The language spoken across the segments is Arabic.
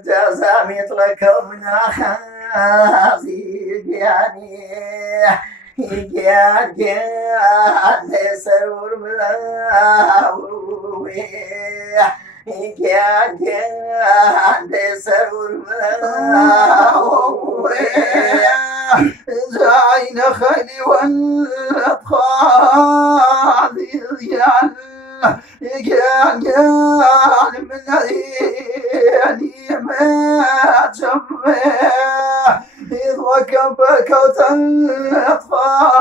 جزا مثلكم من خازي يعني كان سرور ملاوي كان سرور ملاوي زين خيلي والأطفال كان من يعني ما جمع إذ وكبك الأطفال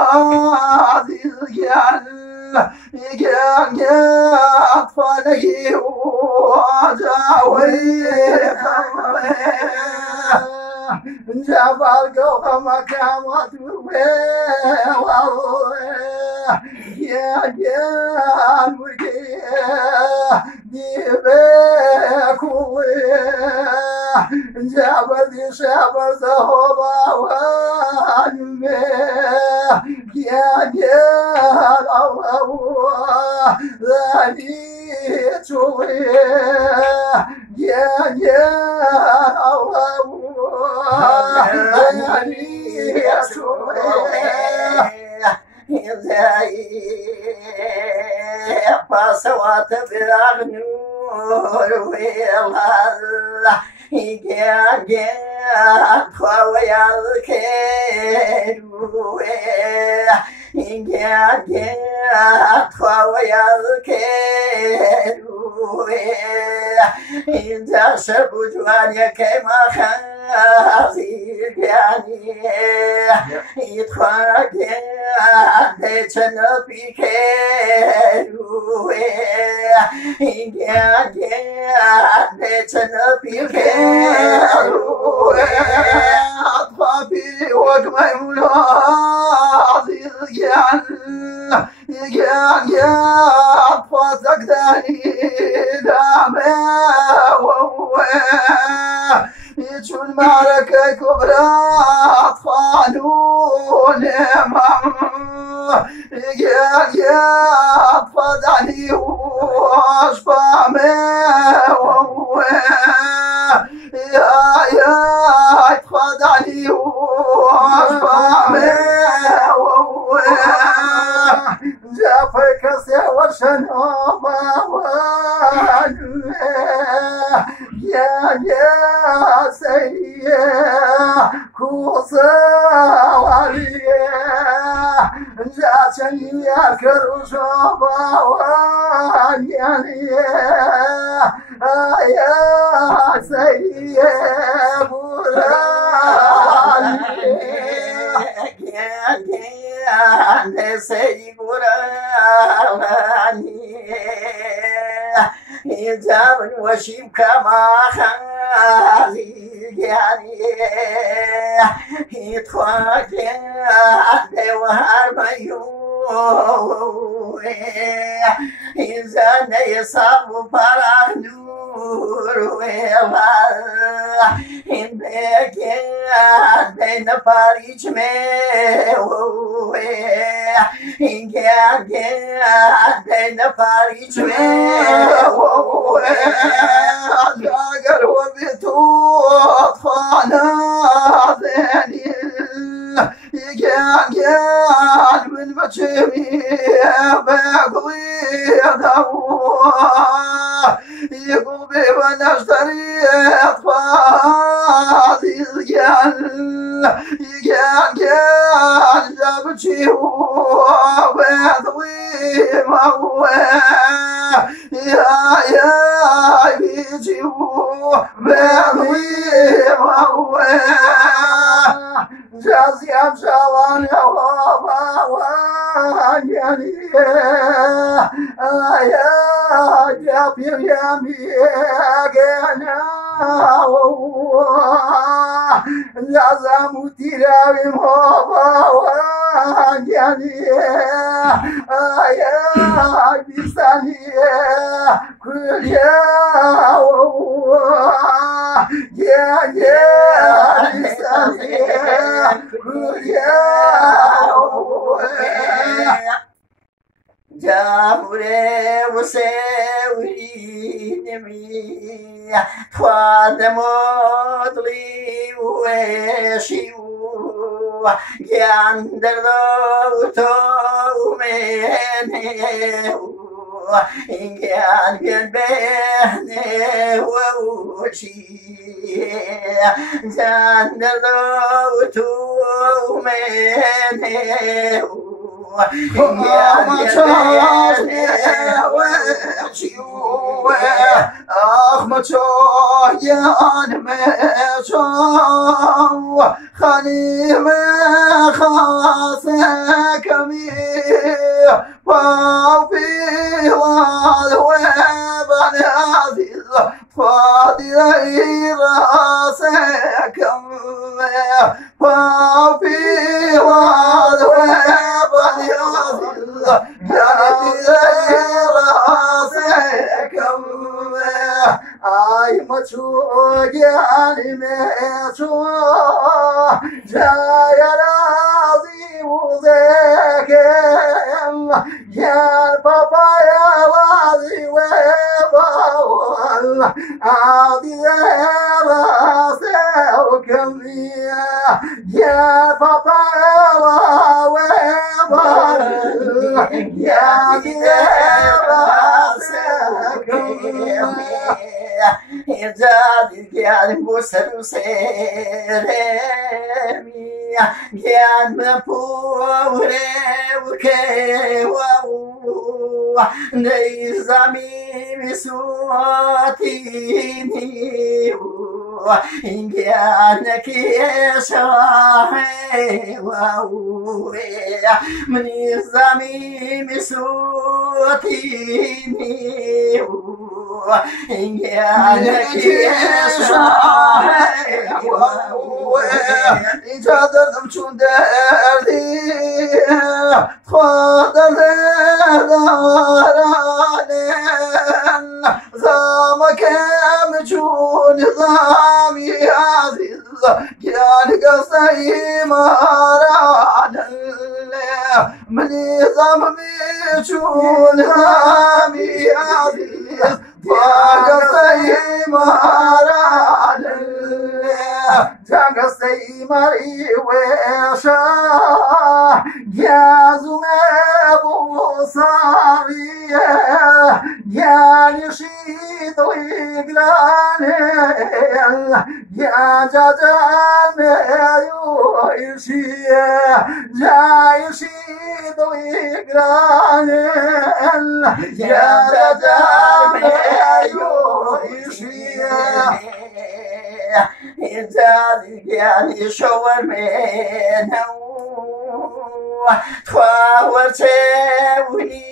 كان أطفالك وجاوي جاب القوم مكامات يا جان ديبك جاب ذي شابر ذهبا وانمي يا جان الله ذلك يا جان الله فصوات بالنور والله يجان خويا الكيد يجان خويا الكيد إذا سبت وأنا كما خازي يعني يتخاك يتشنف بكيرو يتشنف بكيرو أطفابي وقمي ملاحظي يا أطفاسك داني دامي يجوا المعركة كبرى أطفالون يا أطفال علي وأشفامي يا أطفال علي وأشفامي جافك سوى شنوبة يا سيئ كوصا وليه جاتني يا كرشوبة وانياني يا سيئ بولاني يا سيئ بولاني يجابن وشيم كما خازي يعني يتخاك وهار ميوه إنسان يصاب فراغ نور والله إنك بين فارج ميوه إنك بين فارج ميوه أجاقر وبيتوت خانا ذاني يجان من بجمي بقضي دوا يقول بيبان اشتري اطفالي يجان جابتشي وبيضوي موه يا بيجي وبيضوي موه جازي أمشالان يا بابا وانياني يا جابير يا ميغانا لازم تراوي بابا وانياني يا بيساني كل يا بيساني جابوري وسوي نمي تواد مطلي وشيو يندر تو منه إن كان بالبهن ووشي جندر تو منه أخمة شايان مشاو خليم خاصك مير وفي والوابن عزيز فاضي راسك مير وفي والوابن عزيز راسك مير أي مشوقان مشو جاي راضي وذاكم يا بابا يا راضي وبابا عادي راسكم يا بابا وبابا يا راسكم إرجادي كان بوسر سيرمي كان مفوري وكيو نيزامي بسواتيني إن كان كيشاهي من نيزامي بسواتيني إن كان كيشاهي إجادة مشون دردي خاطر داران زامك مجون ضامي عزيز كان قصي ماران من ضام مجون ضامي عزيز وقصي ماران جاقصي مري وشا يا زمابو صاريه يا نشيد ويقلاني يا جدام يوشي يا يشيد ويقلاني يا جدام يوشي إنسان يعني شوار منه تواور تاوني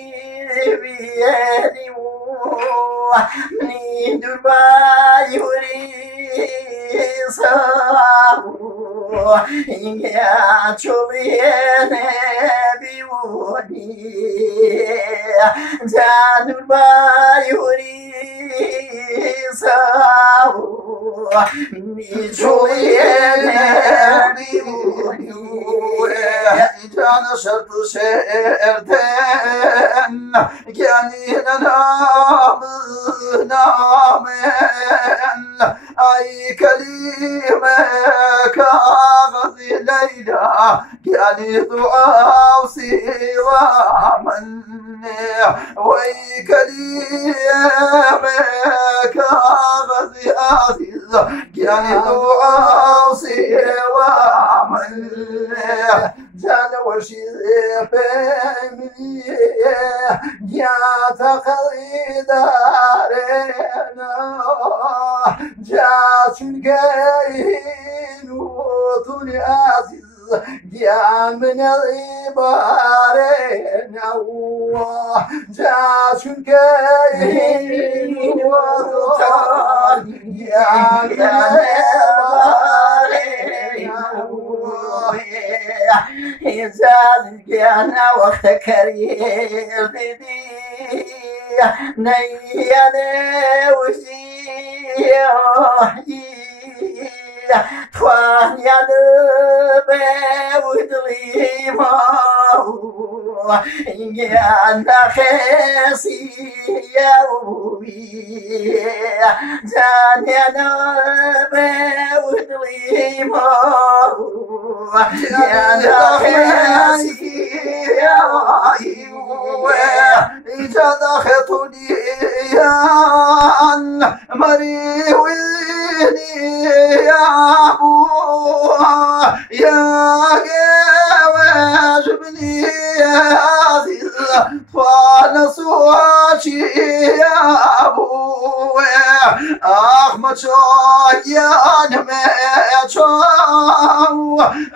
بيدي من دبي وريسا إن ياتشوبين بيوني جان دبي وريسا نيجوين بيوني كان شرط شردن يعني نامن أي كلمة كاغذ ليلى يعني دعاء سوى من وأي كلمة كاغذ عزيز يعني دعاء سوى من جان وشيء بيمني يا تقليد دارنا جاتن كاين وطني عزيز يا من العبارين جاتن كاين وطني يا من العبارين إنسان كان وقت كريم دي نيانا وشي خوان يد بودلي ما يا نخسي يا وبي جان يا بودلي ما يا نخسي يا جدختني يا مري ويني يا أبو يا واجبني يا عزيز فنسواتي يا أبو أحمد شايا نمشو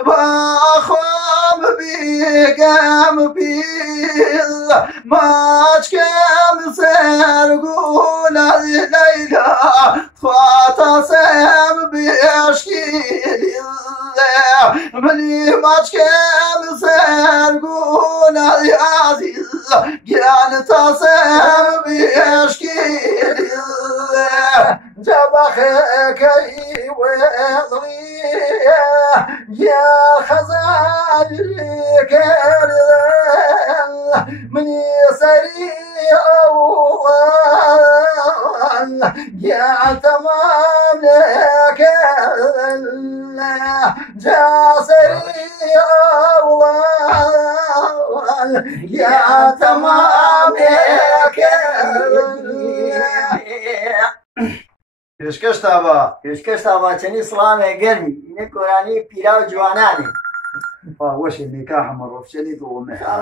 بخوام بيقام بيل ماش كم سرقون الليلة فاتصم بيشكيل مني ماش كم سرقون العزيز كان تصم بيشكيل جبخك وضري يا خزان الكرل من سريع أول يا تمام لك جا سريع أول يا تمام لك Köşke tava çeni slame gelmi. Yine Kur'an'ı pilav cuanani. وش النكاح مرة في شديد ومحا